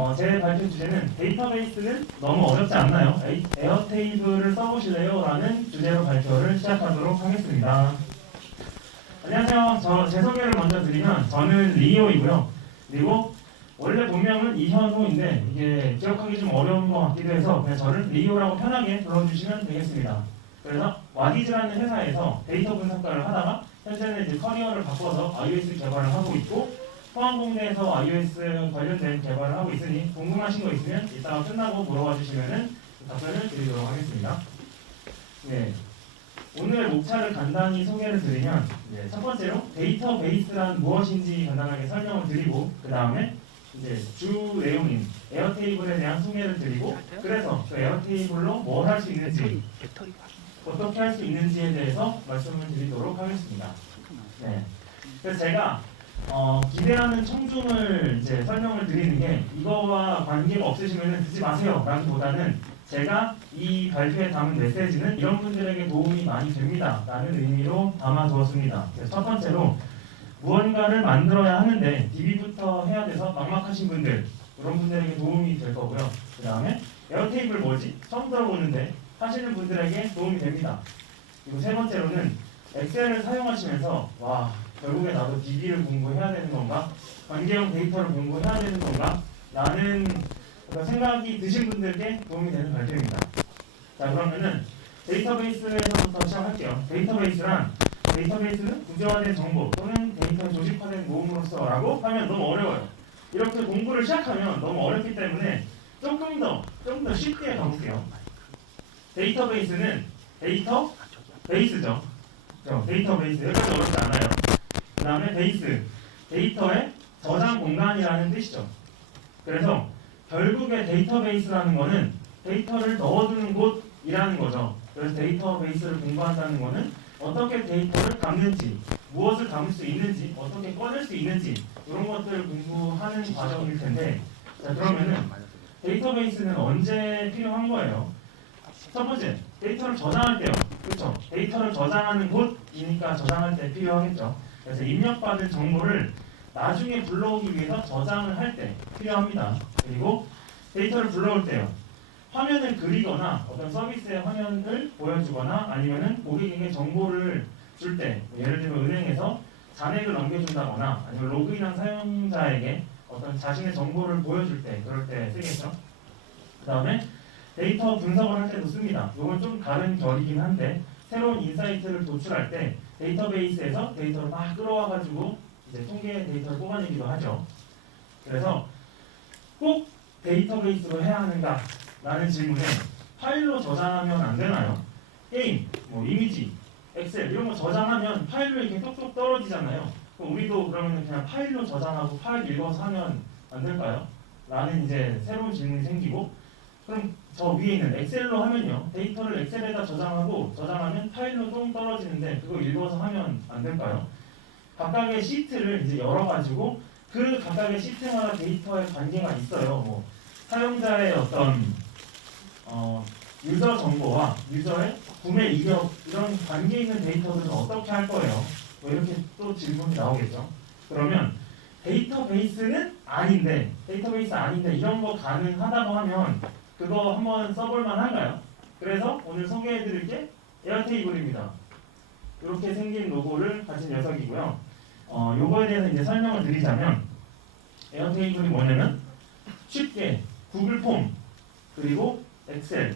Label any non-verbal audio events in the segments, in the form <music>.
어, 제 발표 주제는 데이터베이스는 너무 어렵지 않나요? 에이- 에어테이블을 써보실래요? 라는 주제로 발표를 시작하도록 하겠습니다. 안녕하세요. 저, 제 소개를 먼저 드리면 저는 리오이고요. 그리고 원래 본명은 이현호인데 이게 기억하기 좀 어려운 것 같기도 해서 그냥 저를 리오라고 편하게 불러주시면 되겠습니다. 그래서 와디즈라는 회사에서 데이터 분석가를 하다가 현재는 이제 커리어를 바꿔서 iOS 개발을 하고 있고 포항공대에서 iOS 관련된 개발을 하고 있으니 궁금하신 거 있으면 이따가 끝나고 물어봐 주시면은 답변을 드리도록 하겠습니다. 네. 오늘 목차를 간단히 소개를 드리면 이제 첫 번째로 데이터베이스란 무엇인지 간단하게 설명을 드리고 그 다음에 이제 주 내용인 에어테이블에 대한 소개를 드리고 그래서 그 에어테이블로 뭘 할 수 있는지. 어떻게 할 수 있는지에 대해서 말씀을 드리도록 하겠습니다. 네. 그래서 제가 어, 기대하는 청중을 이제 설명을 드리는 게 이거와 관계가 없으시면 듣지 마세요. 라기보다는 제가 이 발표에 담은 메시지는 이런 분들에게 도움이 많이 됩니다. 라는 의미로 담아두었습니다. 그래서 첫 번째로 무언가를 만들어야 하는데 DB부터 해야 돼서 막막하신 분들 그런 분들에게 도움이 될 거고요. 그 다음에 에어테이블 뭐지? 처음 들어보는데 하시는 분들에게 도움이 됩니다. 그리고 세 번째로는 엑셀을 사용하시면서 와 결국에 나도 DB를 공부해야 되는 건가? 관계형 데이터를 공부해야 되는 건가? 라는 어떤 생각이 드신 분들께 도움이 되는 발표입니다. 자 그러면은 데이터베이스에서부터 시작할게요. 데이터베이스란 데이터베이스는 구조화된 정보 또는 데이터 조직화된 모음으로서라고 하면 너무 어려워요. 이렇게 공부를 시작하면 너무 어렵기 때문에 조금 더, 좀더 쉽게 가볼게요. 데이터베이스는 데이터. 베이스죠. 데이터베이스 여기까지 어렵지 않아요. 그 다음에 베이스 데이터의 저장 공간이라는 뜻이죠. 그래서 결국에 데이터베이스라는 거는 데이터를 넣어두는 곳이라는 거죠. 그래서 데이터베이스를 공부한다는 거는 어떻게 데이터를 담는지, 무엇을 담을 수 있는지, 어떻게 꺼낼 수 있는지 이런 것들을 공부하는 과정일 텐데 자 그러면은 데이터베이스는 언제 필요한 거예요? 첫 번째, 데이터를 저장할 때요. 그렇죠? 데이터를 저장하는 곳이니까 저장할 때 필요하겠죠. 그래서 입력받은 정보를 나중에 불러오기 위해서 저장을 할 때 필요합니다. 그리고 데이터를 불러올 때요. 화면을 그리거나 어떤 서비스의 화면을 보여주거나 아니면은 고객에게 정보를 줄 때, 뭐 예를 들면 은행에서 잔액을 넘겨준다거나 아니면 로그인한 사용자에게 어떤 자신의 정보를 보여줄 때 그럴 때 쓰겠죠. 그 다음에 데이터 분석을 할 때도 씁니다. 이건 좀 다른 결이긴 한데 새로운 인사이트를 도출할 때 데이터베이스에서 데이터를 막 끌어와가지고 이제 통계 데이터를 뽑아내기도 하죠. 그래서 꼭 데이터베이스로 해야 하는가? 라는 질문에 파일로 저장하면 안 되나요? 게임, 뭐 이미지, 엑셀 이런 거 저장하면 파일로 이렇게 뚝뚝 떨어지잖아요. 그럼 우리도 그러면 그냥 파일로 저장하고 파일 읽어서 하면 안 될까요? 라는 이제 새로운 질문이 생기고 그럼 저 위에 있는 엑셀로 하면요 데이터를 엑셀에다 저장하고 저장하면 파일로 똥 떨어지는데 그거 읽어서 하면 안 될까요? 각각의 시트를 이제 열어가지고 그 각각의 시트마다 데이터의 관계가 있어요. 뭐 사용자의 어떤 어, 유저 정보와 유저의 구매 이력 이런 관계 있는 데이터들은 어떻게 할 거예요? 뭐 이렇게 또 질문이 나오겠죠. 그러면 데이터베이스는 아닌데 데이터베이스 아닌데 이런 거 가능하다고 하면 그거 한번 써볼 만 한가요? 그래서 오늘 소개해드릴 게 에어테이블입니다. 이렇게 생긴 로고를 가진 녀석이고요. 어, 요거에 대해서 이제 설명을 드리자면 에어테이블이 뭐냐면 쉽게 구글 폼 그리고 엑셀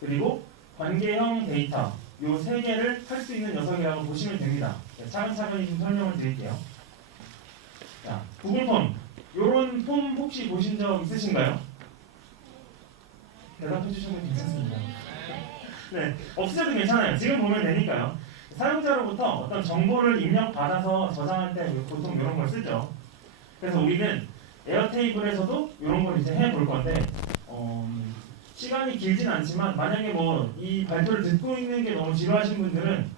그리고 관계형 데이터 요 세 개를 할 수 있는 녀석이라고 보시면 됩니다. 자, 차근차근히 좀 설명을 드릴게요. 자, 구글 폼 요런 폼 혹시 보신 적 있으신가요? 대답해 주시면 괜찮습니다. 네, 없으셔도 괜찮아요. 지금 보면 되니까요. 사용자로부터 어떤 정보를 입력받아서 저장할 때 보통 이런 걸 쓰죠. 그래서 우리는 에어테이블에서도 이런 걸 이제 해 볼 건데 어, 시간이 길진 않지만 만약에 뭐 이 발표를 듣고 있는 게 너무 지루하신 분들은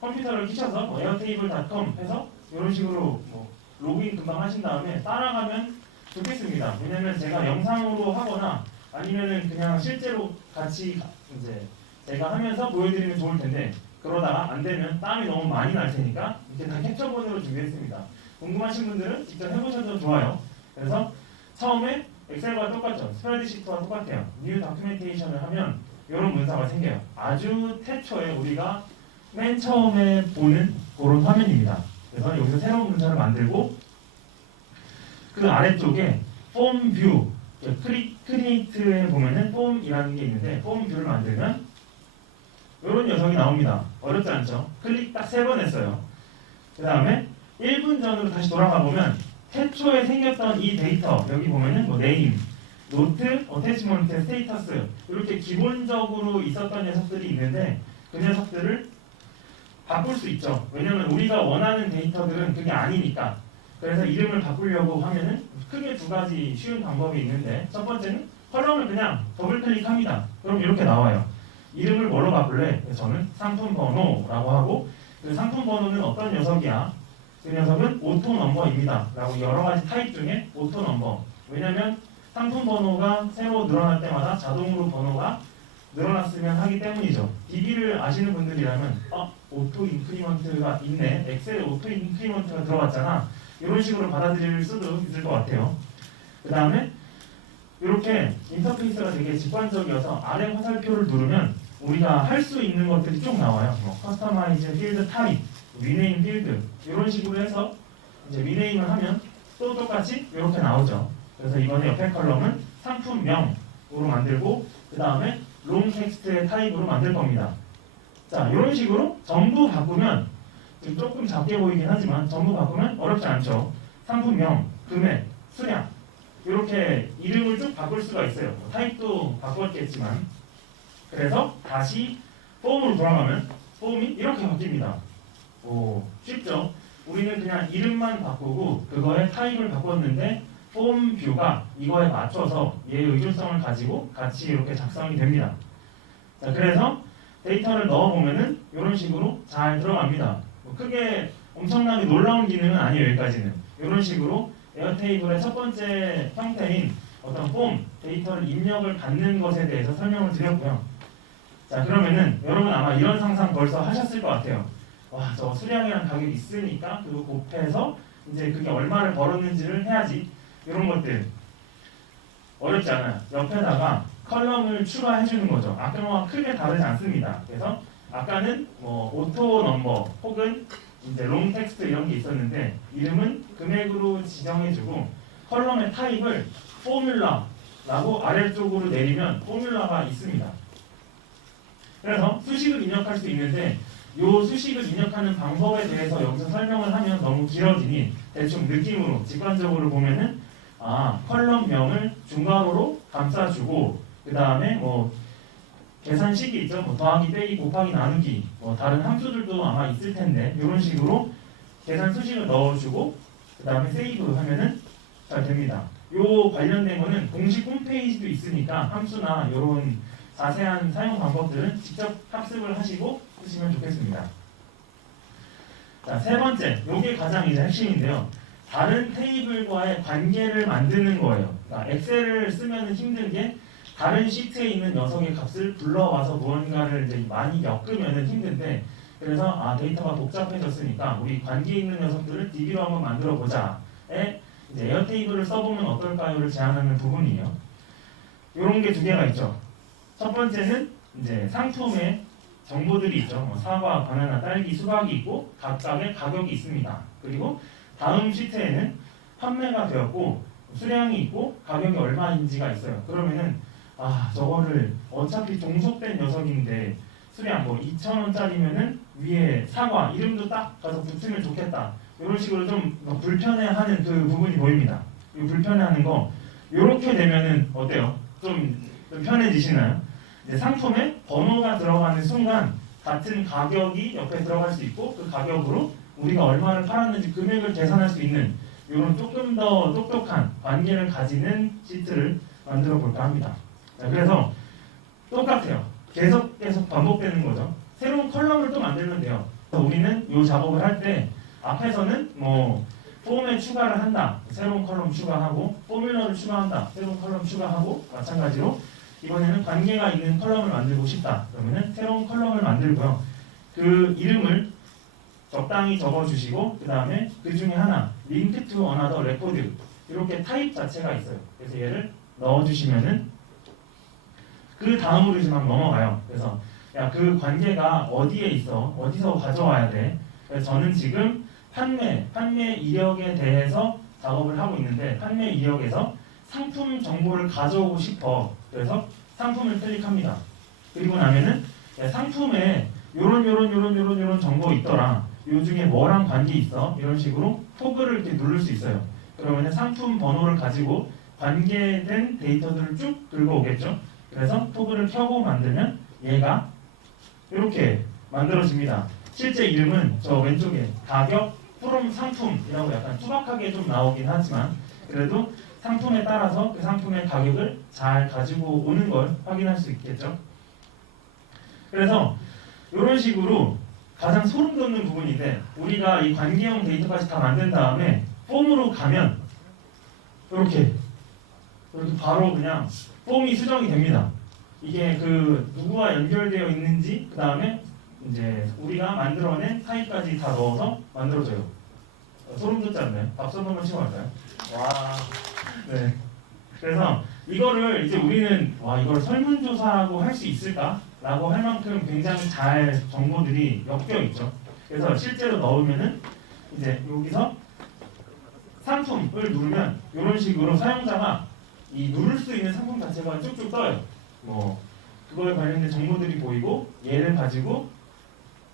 컴퓨터를 키셔서 뭐 에어테이블.com 해서 이런 식으로 뭐 로그인 금방 하신 다음에 따라가면 좋겠습니다. 왜냐면 제가 영상으로 하거나 아니면은 그냥 실제로 같이 이제 제가 하면서 보여드리면 좋을 텐데 그러다가 안 되면 땀이 너무 많이 날 테니까 이렇게 다 캡처본으로 준비했습니다. 궁금하신 분들은 직접 해보셔도 좋아요. 그래서 처음에 엑셀과 똑같죠. 스프레드시트와 똑같아요. 뉴 다큐멘테이션을 하면 이런 문서가 생겨요. 아주 태초에 우리가 맨 처음에 보는 그런 화면입니다. 그래서 여기서 새로운 문서를 만들고 그 아래쪽에 폼 뷰, 크리, 크리에이트에 보면은 폼이라는 게 있는데 폼 뷰를 만들면 이런 녀석이 나옵니다. 어렵지 않죠? 클릭 딱 세 번 했어요. 그 다음에 1분 전으로 다시 돌아가 보면 태초에 생겼던 이 데이터 여기 보면은 뭐 네임, 노트, 어태치먼트, 스테이터스 이렇게 기본적으로 있었던 녀석들이 있는데 그 녀석들을 바꿀 수 있죠. 왜냐면 우리가 원하는 데이터들은 그게 아니니까. 그래서 이름을 바꾸려고 하면은 크게 두 가지 쉬운 방법이 있는데 첫 번째는 컬럼을 그냥 더블 클릭합니다. 그럼 이렇게 나와요. 이름을 뭘로 바꿀래? 저는 상품 번호라고 하고 그 상품 번호는 어떤 녀석이야? 그 녀석은 오토 넘버입니다. 라고 여러 가지 타입 중에 오토 넘버. 왜냐면 상품 번호가 새로 늘어날 때마다 자동으로 번호가 늘어났으면 하기 때문이죠. DB를 아시는 분들이라면 어, 오토 인크리먼트가 있네. 엑셀에 오토 인크리먼트가 들어갔잖아. 이런 식으로 받아들일 수도 있을 것 같아요. 그 다음에 이렇게 인터페이스가 되게 직관적이어서 아래 화살표를 누르면 우리가 할 수 있는 것들이 쭉 나와요. 뭐 커스터마이즈 필드 타입, 리네임 필드 이런 식으로 해서 이제 리네임을 하면 또 똑같이 이렇게 나오죠. 그래서 이번에 옆에 컬럼은 상품명으로 만들고 그 다음에 롱 텍스트의 타입으로 만들 겁니다. 자, 이런 식으로 전부 바꾸면 지금 조금 작게 보이긴 하지만 전부 바꾸면 어렵지 않죠. 상품명, 금액, 수량 이렇게 이름을 쭉 바꿀 수가 있어요. 뭐 타입도 바꿨겠지만 그래서 다시 폼으로 돌아가면 폼이 이렇게 바뀝니다. 오 쉽죠? 우리는 그냥 이름만 바꾸고 그거의 타입을 바꿨는데 폼 뷰가 이거에 맞춰서 얘의 의존성을 가지고 같이 이렇게 작성이 됩니다. 자, 그래서 데이터를 넣어보면은 이런 식으로 잘 들어갑니다. 뭐 크게 엄청나게 놀라운 기능은 아니에요, 여기까지는. 이런 식으로 에어테이블의 첫 번째 형태인 어떤 폼, 데이터를 입력을 받는 것에 대해서 설명을 드렸고요. 자, 그러면은 여러분 아마 이런 상상 벌써 하셨을 것 같아요. 와, 저 수량이랑 가격이 있으니까 그거 곱해서 이제 그게 얼마를 벌었는지를 해야지. 이런 것들 어렵지 않아요. 옆에다가 컬럼을 추가해 주는 거죠. 아까와 크게 다르지 않습니다. 그래서 아까는 뭐 오토 넘버 혹은 이제 롱 텍스트 이런 게 있었는데 이름은 금액으로 지정해주고 컬럼의 타입을 포뮬라라고 아래쪽으로 내리면 포뮬라가 있습니다. 그래서 수식을 입력할 수 있는데 이 수식을 입력하는 방법에 대해서 여기서 설명을 하면 너무 길어지니 대충 느낌으로 직관적으로 보면은 아 컬럼명을 중괄호로 감싸주고 그 다음에 뭐 계산식이 있죠. 뭐 더하기, 빼기, 곱하기, 나누기, 뭐 다른 함수들도 아마 있을 텐데 이런 식으로 계산 수식을 넣어주고 그 다음에 세이브 하면은 잘 됩니다. 요 관련된 거는 공식 홈페이지도 있으니까 함수나 이런 자세한 사용 방법들은 직접 학습을 하시고 쓰시면 좋겠습니다. 자, 세 번째, 요게 가장 이제 핵심인데요. 다른 테이블과의 관계를 만드는 거예요. 그러니까 엑셀을 쓰면 힘든 게 다른 시트에 있는 녀석의 값을 불러와서 무언가를 이제 많이 엮으면 힘든데 그래서 아 데이터가 복잡해졌으니까 우리 관계 있는 녀석들을 DB로 한번 만들어 보자에 이제 에어 테이블을 써보면 어떨까요를 제안하는 부분이에요. 이런 게 두 개가 있죠. 첫 번째는 이제 상품의 정보들이 있죠. 뭐 사과, 바나나, 딸기, 수박이 있고 각각의 가격이 있습니다. 그리고 다음 시트에는 판매가 되었고 수량이 있고 가격이 얼마인지가 있어요. 그러면은 아 저거를 어차피 종속된 녀석인데 수량 뭐 2,000원짜리면은 위에 사과 이름도 딱 가서 붙으면 좋겠다. 이런 식으로 좀 불편해하는 그 부분이 보입니다. 이 불편해하는 거 이렇게 되면은 어때요? 좀, 좀 편해지시나요? 상품에 번호가 들어가는 순간 같은 가격이 옆에 들어갈 수 있고 그 가격으로 우리가 얼마를 팔았는지 금액을 계산할 수 있는 이런 조금 더 똑똑한 관계를 가지는 시트를 만들어 볼까 합니다. 자, 그래서 똑같아요. 계속 계속 반복되는 거죠. 새로운 컬럼을 또 만들면 돼요. 우리는 이 작업을 할 때 앞에서는 뭐 폼에 추가를 한다. 새로운 컬럼 추가하고 포뮬러를 추가한다. 새로운 컬럼 추가하고 마찬가지로 이번에는 관계가 있는 컬럼을 만들고 싶다. 그러면은 새로운 컬럼을 만들고요. 그 이름을 적당히 적어주시고 그 다음에 그 중에 하나 링크 투 어나더 레코드 이렇게 타입 자체가 있어요. 그래서 얘를 넣어주시면은 그 다음으로 이제 막 넘어가요. 그래서 야 그 관계가 어디에 있어? 어디서 가져와야 돼? 그래서 저는 지금 판매, 판매 이력에 대해서 작업을 하고 있는데 판매 이력에서 상품 정보를 가져오고 싶어. 그래서 상품을 클릭합니다. 그리고 나면은 야, 상품에 요런 요런 요런 요런 요런 정보 있더라. 요 중에 뭐랑 관계 있어? 이런 식으로 토글을 이렇게 누를 수 있어요. 그러면 상품 번호를 가지고 관계된 데이터들을 쭉 들고 오겠죠. 그래서 토글을 켜고 만들면 얘가 이렇게 만들어집니다. 실제 이름은 저 왼쪽에 가격 프롬 상품이라고 약간 투박하게 좀 나오긴 하지만 그래도 상품에 따라서 그 상품의 가격을 잘 가지고 오는 걸 확인할 수 있겠죠. 그래서 이런 식으로 가장 소름 돋는 부분인데 우리가 이 관계형 데이터까지 다 만든 다음에 폼으로 가면 이렇게 바로 그냥 폼이 수정이 됩니다. 이게 그 누구와 연결되어 있는지 그 다음에 이제 우리가 만들어낸 타입까지 다 넣어서 만들어져요. 어, 소름 돋지 않나요? 박수 한번 치고 갈까요? 와, 네. 그래서 이거를 이제 우리는 와 이걸 설문조사라고 할 수 있을까라고 할 만큼 굉장히 잘 정보들이 엮여 있죠. 그래서 실제로 넣으면은 이제 여기서 상품을 누르면 이런 식으로 사용자가 이 누를 수 있는 상품 자체가 쭉쭉 떠요. 뭐 그거에 관련된 정보들이 보이고 얘를 가지고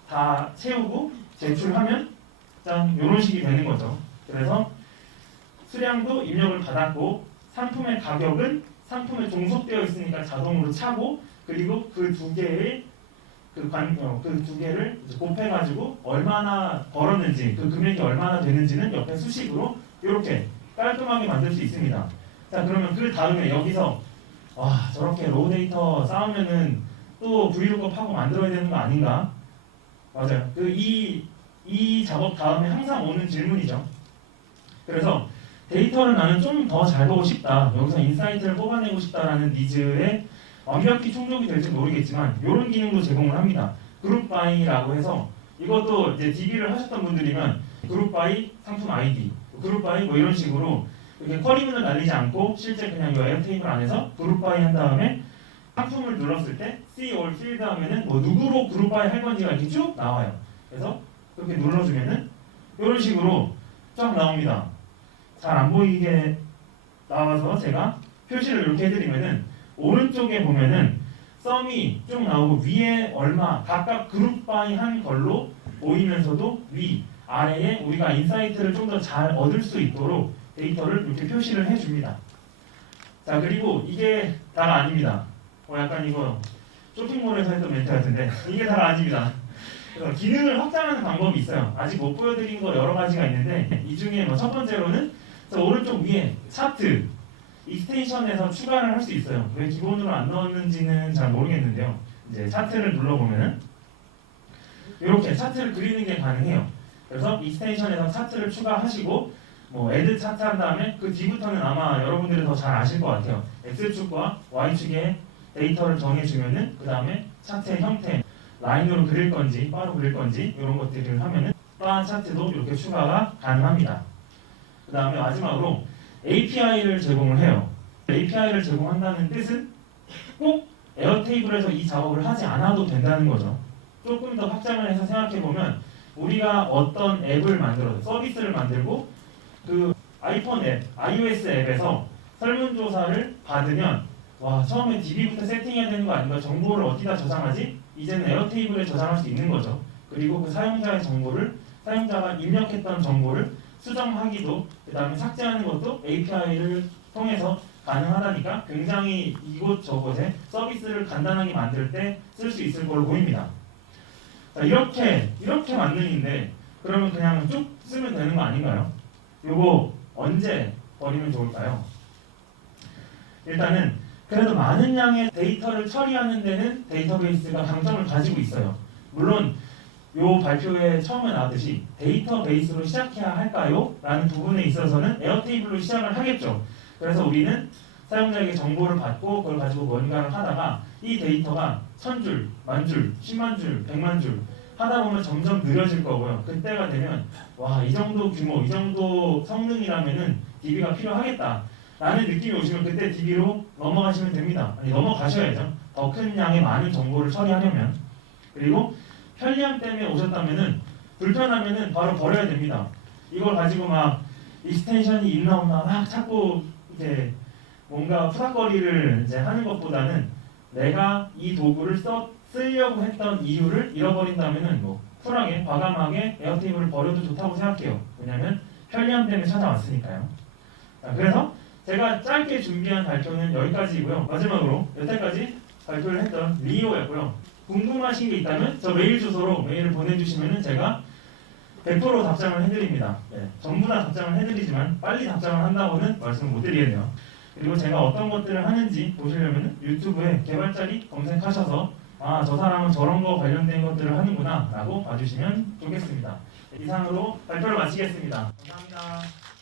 다 채우고 제출하면 짠 이런 식이 되는 거죠. 그래서 수량도 입력을 받았고 상품의 가격은 상품에 종속되어 있으니까 자동으로 차고 그리고 그 두 개의 그관그두 개를 이제 곱해가지고 얼마나 벌었는지 그 금액이 얼마나 되는지는 옆에 수식으로 이렇게 깔끔하게 만들 수 있습니다. 자 그러면 그 다음에 여기서 와 저렇게 로우 데이터 쌓으면은 또 브이로그 하고 만들어야 되는 거 아닌가? 맞아요. 그이이 작업 다음에 항상 오는 질문이죠. 그래서 데이터를 나는 좀 더 잘 보고 싶다. 여기서 인사이트를 뽑아내고 싶다라는 니즈에 완벽히 충족이 될지 모르겠지만 이런 기능도 제공을 합니다. 그룹 바이라고 해서 이것도 이제 DB를 하셨던 분들이면 그룹 바이 상품 아이디, 그룹 바이 뭐 이런 식으로 이렇게 쿼리문을 날리지 않고 실제 그냥 이 에어 테이블 안에서 그룹 바이 한 다음에 상품을 눌렀을 때 see all field 하면은 뭐 누구로 그룹 바이 할 건지가 이렇게 쭉 나와요. 그래서 그렇게 눌러주면은 이런 식으로 쫙 나옵니다. 잘 안 보이게 나와서 제가 표시를 이렇게 해드리면은 오른쪽에 보면은 썸이 쭉 나오고 위에 얼마 각각 그룹 바이 한 걸로 보이면서도 위 아래에 우리가 인사이트를 좀 더 잘 얻을 수 있도록 데이터를 이렇게 표시를 해줍니다. 자 그리고 이게 다가 아닙니다. 어 약간 이거 쇼핑몰에서 했던 멘트 같은데 이게 다가 아닙니다. 기능을 확장하는 방법이 있어요. 아직 못 보여드린 거 여러 가지가 있는데 <laughs> 이 중에 뭐 첫 번째로는 저 오른쪽 위에 차트 익스텐션에서 추가를 할 수 있어요. 왜 기본으로 안 넣었는지는 잘 모르겠는데요. 이제 차트를 눌러보면은 이렇게 차트를 그리는 게 가능해요. 그래서 익스텐션에서 차트를 추가하시고 뭐 애드 차트 한 다음에 그 뒤부터는 아마 여러분들이 더 잘 아실 것 같아요. X축과 Y축에 데이터를 정해주면은 그 다음에 차트의 형태 라인으로 그릴 건지 바로 그릴 건지 이런 것들을 하면은 바 차트도 이렇게 추가가 가능합니다. 그 다음에 마지막으로 API를 제공을 해요. API를 제공한다는 뜻은 꼭 에어테이블에서 이 작업을 하지 않아도 된다는 거죠. 조금 더 확장을 해서 생각해 보면 우리가 어떤 앱을 만들어서 서비스를 만들고 그 아이폰 앱, iOS 앱에서 설문조사를 받으면 와 처음에 DB부터 세팅해야 되는 거 아닌가? 정보를 어디다 저장하지? 이제는 에어테이블에 저장할 수 있는 거죠. 그리고 그 사용자의 정보를 사용자가 입력했던 정보를 수정하기도 그 다음에 삭제하는 것도 API를 통해서 가능하다니까 굉장히 이곳저곳에 서비스를 간단하게 만들 때 쓸 수 있을 걸로 보입니다. 자, 이렇게 이렇게 만드는데 그러면 그냥 쭉 쓰면 되는 거 아닌가요? 요거 언제 버리면 좋을까요? 일단은 그래도 많은 양의 데이터를 처리하는 데는 데이터베이스가 강점을 가지고 있어요. 물론 요 발표에 처음에 나왔듯이 데이터베이스로 시작해야 할까요? 라는 부분에 있어서는 에어테이블로 시작을 하겠죠. 그래서 우리는 사용자에게 정보를 받고 그걸 가지고 뭔가를 하다가 이 데이터가 천 줄, 만 줄, 십만 줄, 백만 줄 하다 보면 점점 느려질 거고요. 그때가 되면 와 이 정도 규모, 이 정도 성능이라면은 DB가 필요하겠다. 라는 느낌이 오시면 그때 DB로 넘어가시면 됩니다. 아니, 넘어가셔야죠. 더 큰 양의 많은 정보를 처리하려면. 그리고 편리함 때문에 오셨다면은 불편하면은 바로 버려야 됩니다. 이걸 가지고 막 익스텐션이 있나 없나 막 찾고 이제 뭔가 푸닥거리를 이제 하는 것보다는 내가 이 도구를 써 쓰려고 했던 이유를 잃어버린다면은 뭐 쿨하게 과감하게 에어테이블을 버려도 좋다고 생각해요. 왜냐면 편리함 때문에 찾아왔으니까요. 자, 그래서 제가 짧게 준비한 발표는 여기까지이고요. 마지막으로 여태까지 발표를 했던 리오였고요. 궁금하신 게 있다면 저 메일 주소로 메일을 보내주시면은 제가 100% 답장을 해드립니다. 네, 전부 다 답장을 해드리지만 빨리 답장을 한다고는 말씀을 못 드리겠네요. 그리고 제가 어떤 것들을 하는지 보시려면 유튜브에 개발자리 검색하셔서 아 저 사람은 저런 거 관련된 것들을 하는구나 라고 봐주시면 좋겠습니다. 이상으로 발표를 마치겠습니다. 감사합니다.